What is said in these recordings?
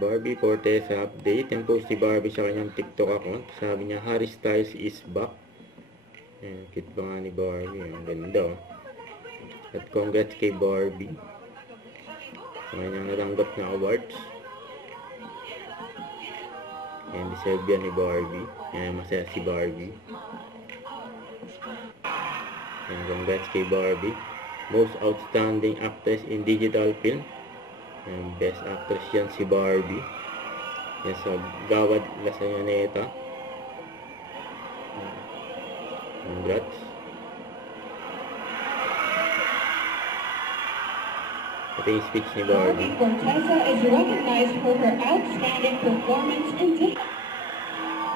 Barbie Fortesa update. Yan post si Barbie sa kanyang TikTok account. Sabi niya, Harry Styles is back. Yan, cute ba nga ni Barbie. Ang ganda. At congrats kay Barbie sa kanyang natanggap na awards. Yan, deserve yan ni Barbie. Yan, masaya si Barbie. Yan, congrats kay Barbie. Most Outstanding Actress in Digital Film. Yan, Best Actress yan si Barbie. Yan, sa Gawad Lasanyaneta. Congrats. Ito yung speech ni Barbie. Fortesa is recognized for her outstanding performance in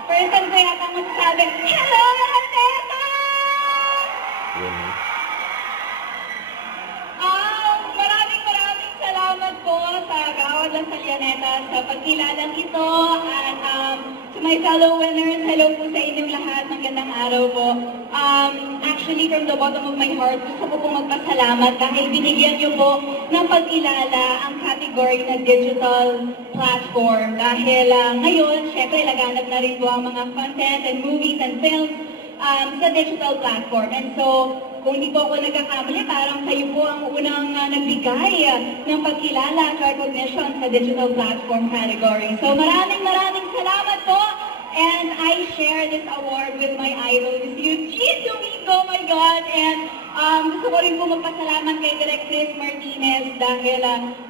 person ko yata magsabi, Hello, Fortesa! Yan. Maraming salamat po sa Gawad Lasanyaneta sa pagkilalang ito at to my fellow winners, hello po sa inyong lahat. Magandang araw po. Actually, from the bottom of my heart, gusto ko pong magpasalamat dahil binigyan niyo po ng pagkilala ang category na digital platform. Dahil ngayon, syempre, laganap na rin po ang mga content and movies and films sa digital platform. And so, kung hindi po ako nagkakamali, parang kayo po ang unang nagbigay ng pagkilala at recognition sa digital platform category. So maraming salamat po. And I share this award with my idol, Miss Eugene Domingo, oh my God. And gusto ko rin po magpasalamat kay Direk Chris Martinez dahil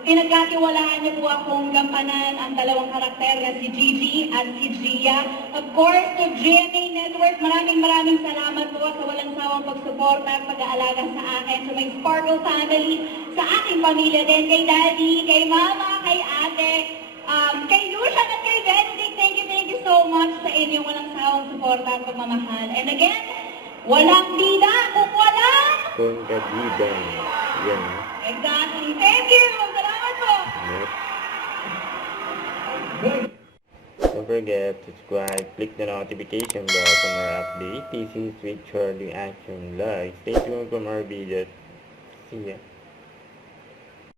pinagkatiwalaan niyo po akong gampanan ang dalawang karakter na si Gigi at si Gia. Of course, to GMA Network, maraming salamat po sa walang sawang pagsuporta at pag-aalaga sa akin, sa my Sparkle family, sa aking pamilya din, kay Daddy, kay Mama, kay Ate, kay Lucian at kay Benedict. Thank you so much sa inyong walang sawang suporta at pagmamahal. And again, walang bida kung walang Kontrabida. Yan. Exactly. Thank you. Salamat po. Don't forget to subscribe, click the notification bell for more updates. This is with Charlie Action Live. Stay tuned for more videos. See ya.